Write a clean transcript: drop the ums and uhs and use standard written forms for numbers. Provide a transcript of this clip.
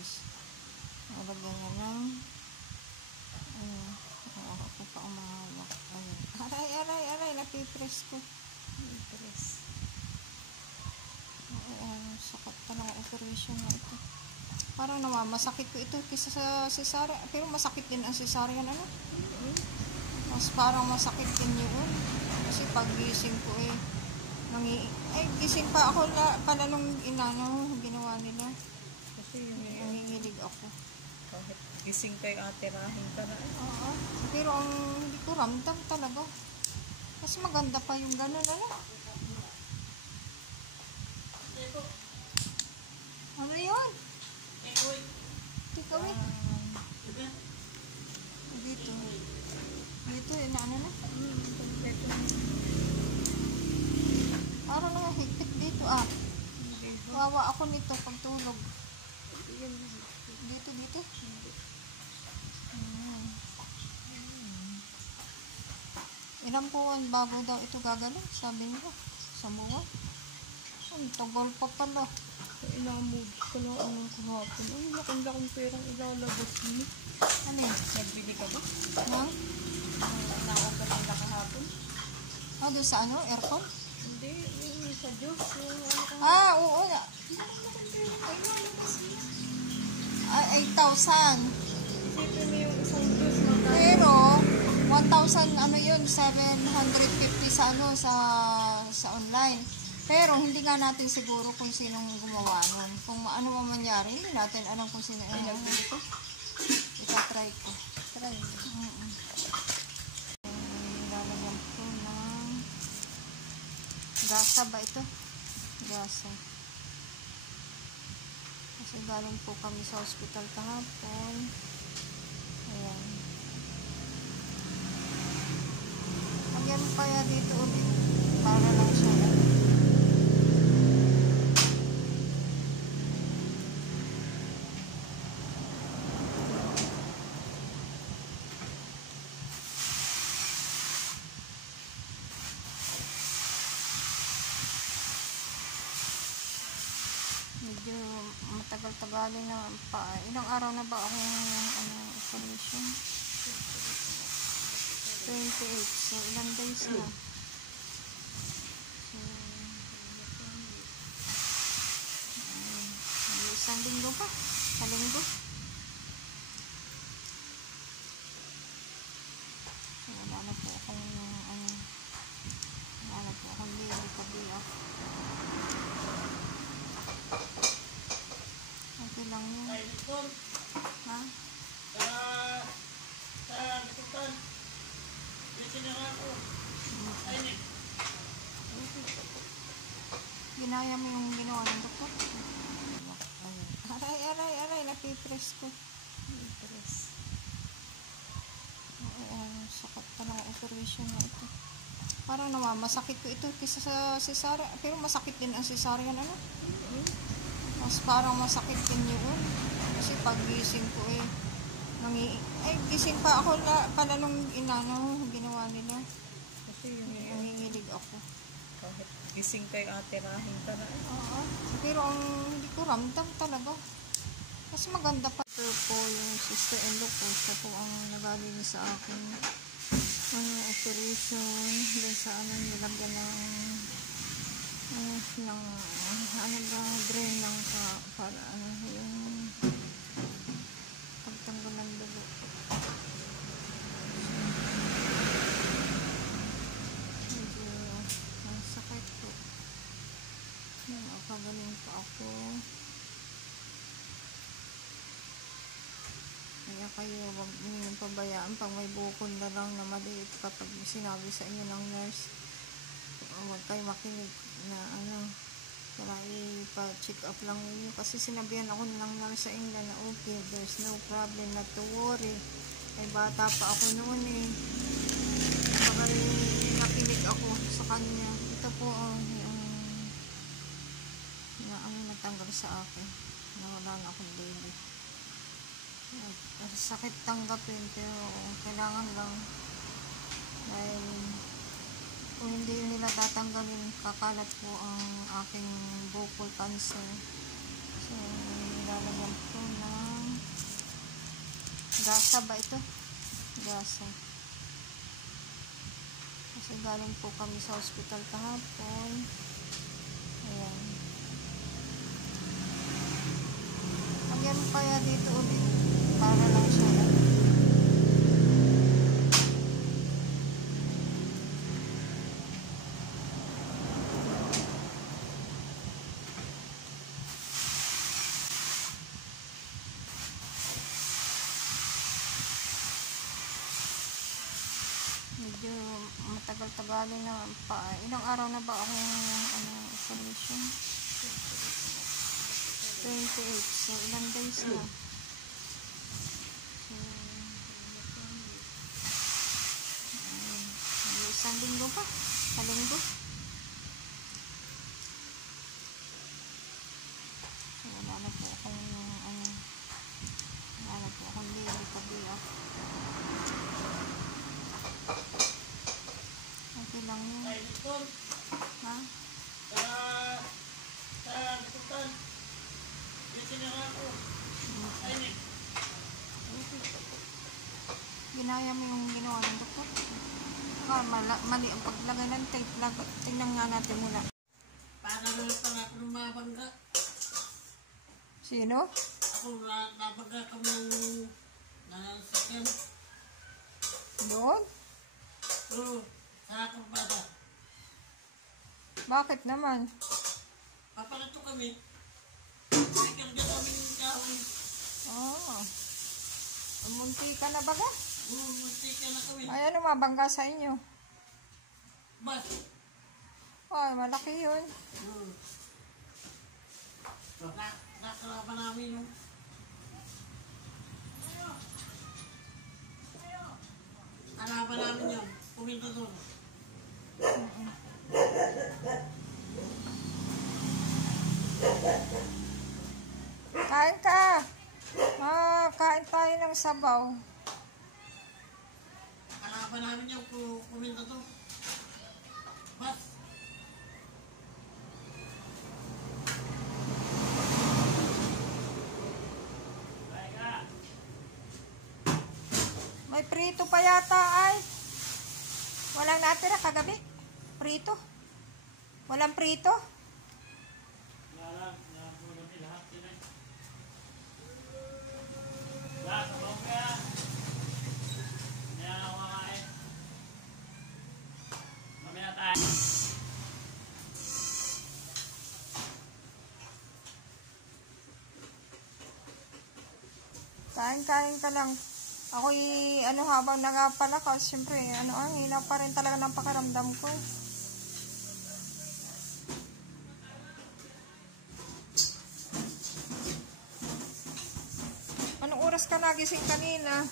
guys. Nalagyan niya ng ako pa umahawak. Aray, napipress ko. Napipress. Sakat talaga operation na ito. Parang masakit ko ito kaysa sa cesarean. Pero masakit din ang cesarean, ano? Mas parang masakit din yun. Kasi pag gising ko gising pa ako pala nung ginawa nila. Kasi yun nangingilig ako. Kahit gising kay atirahin ka na. Oo. Pero hindi ko ramdam talaga. Mas maganda pa yung gano'n, ano? Ano yun? Ikaw Dito, ano na? Parang higpit dito, Wawa ako nito pagtulog. Dito. Ilang buwan bago daw ito gagaling, sabi niya. Sa mga. Ang tagal pa pala. Inamod ko lang anong kahapon. Ang lakang perang ilalabas mo. Ano yun? Nagbili ka ba? Naoper nila kahapon. Doon sa aircon? Hindi, yung sa Diyos. Oo. 8,000. Isipin mo yung isang Diyos na Pero 1,000 yun, 750 sa online. Pero hindi nga natin siguro kung sinong gumawa nun. Kung ano man mangyari, hindi natin alam kung sino. Nagbili ko? Itatry ko. Try. Lalagyan ko ng gasa ba ito? Gasa. Kasi galing po kami sa hospital kahapon. Ayan. Lagyan mo kaya dito ulit. Para lang siya. Medyo matagal-tagalin na pa. Ilang araw na ba akong operation? 28. So, ilang days na? So, isang linggo pa. Sa linggo. So, wala na po akong daily kabiyak. Okay lang yun. Ha? Sa likutan. Dito na ako. Ginaya mo yung ginawa ng doktor? Aray, napipress ko. Napipress. Sakat talaga operation na ito. Parang masakit ko ito kaysa sa cesarean. Pero masakit din ang cesarean, ano? Mas parang masakit din yun. Kasi pag gising ko gising pa ako pala nung ginawa nila. Kasi yun nangingilig ako. Kahit gising kay atirahin ka na. Oo. Pero hindi ko ramdam talaga. Mas maganda pa. Ito po yung sister-in-law ko. Siya po ang nagaling sa akin. Operation. Doon sa nilagyan ng drain ng para yung pagtanggol ng dugo. Medyo ang sakit po. Nakagaling pa ako. Kaya kayo wag niyo pabayaan pag may bukol na lang na maliit kapag sinabi sa inyo ng nurse. Huwag kayo makinig na para ipa-check up lang ninyo. Kasi sinabihan ako ng nurse sa England na okay, there's no problem, not to worry. Ay bata pa ako noon Bagay nakinig ako sa kanya. Ito po natanggal sa akin. Nawala na akong baby. Sakit tanggapin pero kailangan lang dahil kung hindi nila tatanggalin kakalat po ang aking vocal cancer. So nilalagyan ko na Gasa ba ito? Gasa. Kasi galing po kami sa hospital kahapon. Ayan. Lagyan mo kaya dito ulit para lang siya. Medyo matagal-tagalin na pa. Ilang araw na ba akong operation? 28. So, ilang days na? So, isang linggo pa. Sa linggo. So, wala na po akong wala na po akong daily kabiyak. Okay lang yun. Ay, Lipton. Ha? Sa Lipton. Dito na ako. Ay, Nick. Ginaya mo yung ginawa ng doktor. Mali ang paglagay ng tape. Tingnan nga natin muna. Para na lang ako ng mabangga. Sino? Ako nabangga kami ng nasakyan. Doon? Oo, sa kurbada. Bakit naman? Papalato kami. Ay, karga kami ng kahoy. Oh. Munti ka na baga? Oo, munti ka na kami. Ay, ano mabangga sa inyo? Bas. Ay, malaki yun. Oo. Nakalaban namin yung kalaban namin yun. Puminto doon. Kain ka! Kain tayo ng sabaw. Kalaban namin yung puminto doon. Bas. May prito pa yata ay. Walang natira kagabi. Prito. Walang prito. Kain-kain ka lang. Ako'y habang nagapalakas, syempre, ang hina pa rin talaga ng pakiramdam ko. Anong oras ka nagising kanina?